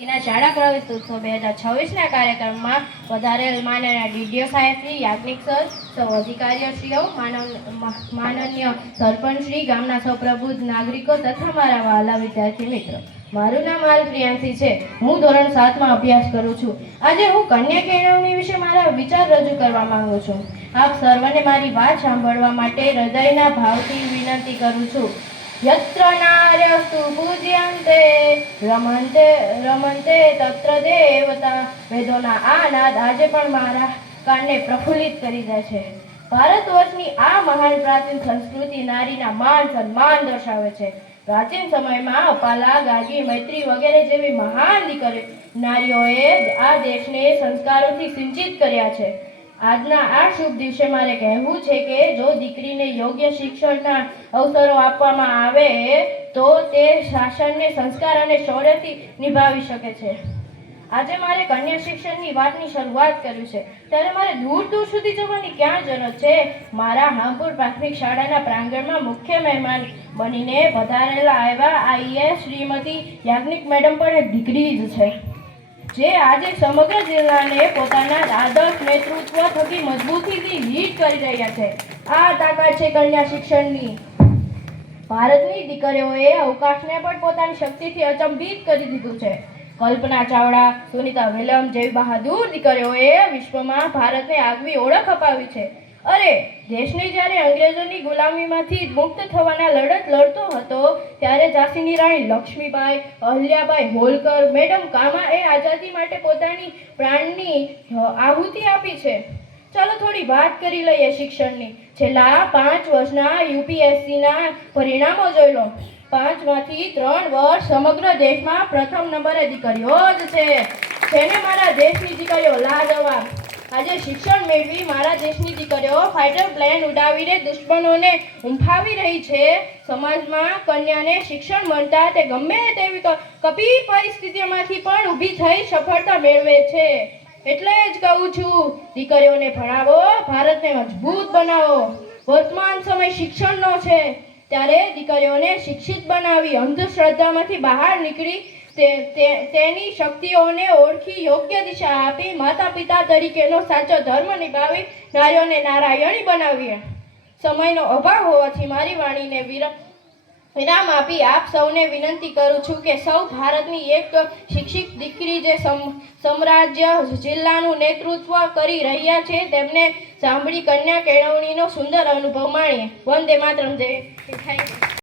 શાળા પ્રવેશ ઉત્સવ 2026ના કાર્યક્રમમાં વધારેલ માનનીય ડીડીઓ સાહેબશ્રી, યાજ્ઞિક સર, સૌ અધિકારીશ્રીઓ, માનનીય સરપંચશ્રી, ગામના સૌ પ્રબુદ્ધ નાગરિકો તથા મારા વહાલા વિદ્યાર્થી મિત્રો, મારું નામ હાલ પ્રિયાંશી છે. હું ધોરણ 7માં અભ્યાસ કરું છું. આજે હું કન્યા કેળવણી વિશે મારા વિચાર રજૂ કરવા માંગુ છું. આપ સર્વને મારી વાત સાંભળવા માટે હૃદયના ભાવથી વિનંતી કરું છું. यत्र नार्यस्तु पूज्यन्ते रमन्ते रमन्ते तत्र देवता. વેદોના આ નાદ આજે પણ મારા કાનને પ્રફુલ્લિત કરી દે છે. ભારત વર્ષની આ મહાન પ્રાચીન સંસ્કૃતિ નારીના માન સન્માન દર્શાવે છે. પ્રાચીન સમયમાં અપાલા, ગાગી, મૈત્રી વગેરે જેવી મહાન દીકરી નારીઓએ આ દેશને સંસ્કારોથી સિંચિત કર્યા છે. આજના આ શુભ દિવસે મારે કહેવું છે કે જો દીકરીને યોગ્ય શિક્ષણના અવસરો આપવામાં આવે તો તે શાસનને સંસ્કાર અને શૌર્યથી નિભાવી શકે છે. આજે મારે કન્યા શિક્ષણની વાતની શરૂઆત કરવી છે ત્યારે મારે દૂર દૂર સુધી જવાની ક્યાં જરૂર છે. મારા હામપુર પ્રાથમિક શાળાના પ્રાંગણમાં મુખ્ય મહેમાન બનીને પધારેલા આવ્યા આઈએએસ શ્રીમતી યાજ્ઞિક મેડમ પણ એક દીકરી જ છે, જે આજે સમગ્ર જિલ્લાને પોતાના આદર્શ નેતૃત્વ થકી મજબૂતીથી લીડ કરી રહ્યા છે. આ તાકાત છે કન્યા શિક્ષણની. ભારતની દીકરીઓએ અવકાશને પણ પોતાની શક્તિથી અચંબિત કરી દીધું છે. કલ્પના ચાવડા, સુનીતા વિલિયમ્સ જેવી બહાદુર દીકરીઓએ વિશ્વમાં ભારતને આગવી ઓળખ અપાવી છે. અરે, દેશને જ્યારે અંગ્રેજોની ગુલામીમાંથી મુક્ત થવાના લડત લડતો હતો ત્યારે ઝાંસીની રાણી લક્ષ્મીબાઈ, અહલ્યાબાઈ હોલકર, મેડમ કામાએ આઝાદી માટે પોતાની પ્રાણની આહુતિ આપી છે. ચાલો થોડી વાત કરી લઈએ શિક્ષણની. છેલ્લા 5 વર્ષના યુપીએસસીના પરિણામો જોઈ લો. 5માંથી 3 વર્ષ સમગ્ર દેશમાં પ્રથમ નંબરે દીકરીઓ જ છે. જેને મારા દેશની દીકરીઓ લાજવાબ. આજે શિક્ષણ મેળવી મારા દેશની દીકરીઓ ફાઇટર પ્લેન ઉડાવીને દુશ્મનોને ઊંફાવી રહી છે. સમાજમાં કન્યાને શિક્ષણ મળતા તે ગમે તેવી કપી પરિસ્થિતિમાંથી પણ ઊભી થઈ સફળતા મેળવે છે. એટલે જ કહું છું, દીકરીઓને ભણાવો, ભારતને મજબૂત બનાવો. વર્તમાન સમય શિક્ષણનો છે ત્યારે દીકરીઓને શિક્ષિત બનાવી અંધશ્રદ્ધામાંથી બહાર નીકળી તેની શક્તિઓને ઓળખી યોગ્ય દિશા આપી માતા પિતા તરીકેનો સાચો ધર્મ નિભાવી નારીઓને નારાયણી બનાવીએ. સમયનો અભાવ હોવાથી મારી વાણીને વિરામ આપી આપ સૌને વિનંતી કરું છું કે સૌ ભારતની એક શિક્ષિત દીકરી જે સામ્રાજ્ય જિલ્લાનું નેતૃત્વ કરી રહ્યા છે તેમને સાંભળી કન્યા કેળવણીનો સુંદર અનુભવ માણીએ. વંદે માતરમ. જય. Thank you.